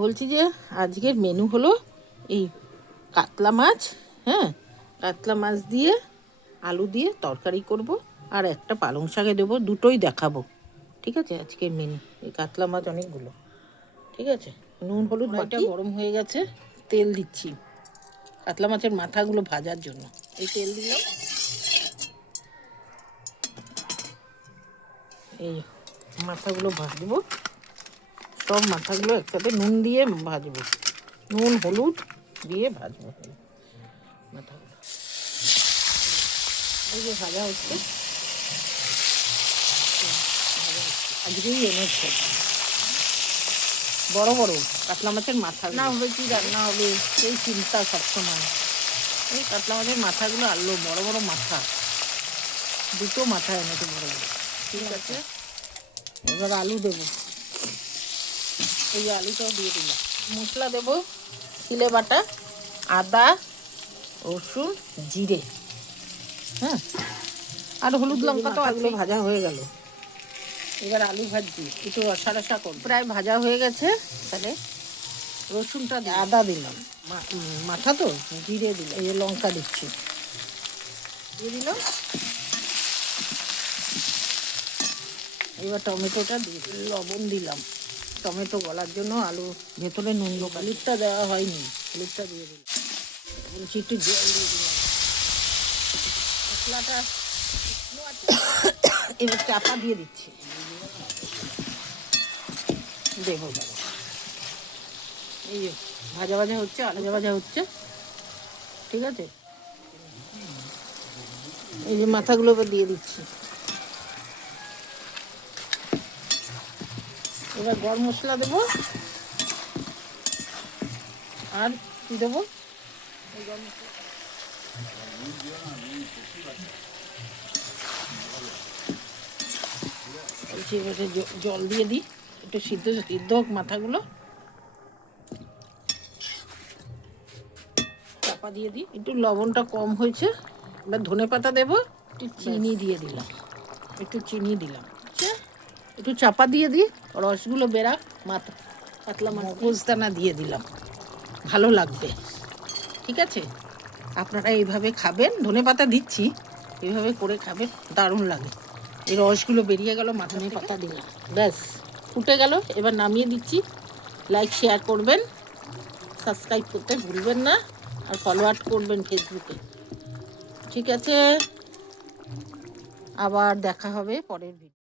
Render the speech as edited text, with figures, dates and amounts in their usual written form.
বলছি যে আজকের মেনু হলো এই কাতলা মাছ, হ্যাঁ, কাতলা মাছ দিয়ে আলু দিয়ে তরকারি করব, আর একটা পালং শাকে দেবো, দুটোই দেখাবো। ঠিক আছে, আজকের মেনু এই কাতলা মাছ অনেকগুলো। ঠিক আছে, নুন হলুদ বাটা গরম হয়ে গেছে, তেল দিচ্ছি কাতলা মাছের মাথাগুলো ভাজার জন্য। এই তেল দিলাম, এই মাথাগুলো ভাজবো, সব মাথাগুলো একসাথে নুন দিয়ে ভাজবো, নুন হলুদ দিয়ে ভাজবো মাথাগুলো। এই যে ভাজা হচ্ছে, আজকেই এনেছে বড় বড় কাতলা মাছের মাথা, না হবে কি রান্না হবে সেই চিন্তা সবসময়। এই কাতলা মাছের মাথাগুলো আনলো, বড় বড় মাথা, দুটো মাথা এনেছে বড় বড়। ঠিক আছে, এবার আলু দেবো, এই আলুটাও দিয়ে দিলাম। মশলা দেবো সিলে বাটা, আদা রসুন জিরে, হ্যাঁ, আর হলুদ লঙ্কা। তো আলু ভাজা হয়ে গেল, এবার আলু ভাজছি, একটু রসা রসা করব। প্রায় ভাজা হয়ে গেছে, তাহলে রসুনটা আদা দিলাম, মাথা তো জিরে দিলাম, এই যে লঙ্কা দিচ্ছি, দিয়ে দিলাম। এবার টমেটোটা দিয়ে লবণ দিলাম, টমেটো গলার জন্য, আলু ভেতরে নুন লোক, হলুদটা দেওয়া হয়নি, হলুদটা দিয়ে দিলাম। বলছি একটু জল দিয়ে দিলাম, মশলাটা এবার চাপা দিয়ে দিচ্ছি, দেবো দাঁড়া। এই যে ভাজা ভাজা হচ্ছে, ভাজা ভাজা হচ্ছে, ঠিক আছে। এই যে মাথাগুলো এবার দিয়ে দিচ্ছি, এবার গরম মশলা দেবো, আর কি দেবো, বলছি এবারে জল দিয়ে দিই, একটু সিদ্ধ সিদ্ধ হোক মাথাগুলো, চাপা দিয়ে দিই। একটু লবণটা কম হয়েছে, এবার ধনে পাতা দেবো, একটু চিনি দিয়ে দিলাম, একটু চিনি দিলাম, একটু চাপা দিয়ে দিই, রসগুলো বেরাক, মাথা পাতলা মগজদানা দিয়ে দিলাম, ভালো লাগবে। ঠিক আছে, আপনারা এইভাবে খাবেন, ধনে পাতা দিচ্ছি, এইভাবে করে খাবেন, দারুণ লাগে। এই রসগুলো বেরিয়ে গেল, মাথা ধনে পাতা দিলাম, ব্যাস ফুটে গেল। এবার নামিয়ে দিচ্ছি। লাইক শেয়ার করবেন, সাবস্ক্রাইব করতে ভুলবেন না, আর ফলোয়ার করবেন ফেসবুকে। ঠিক আছে, আবার দেখা হবে পরের ভিডিও।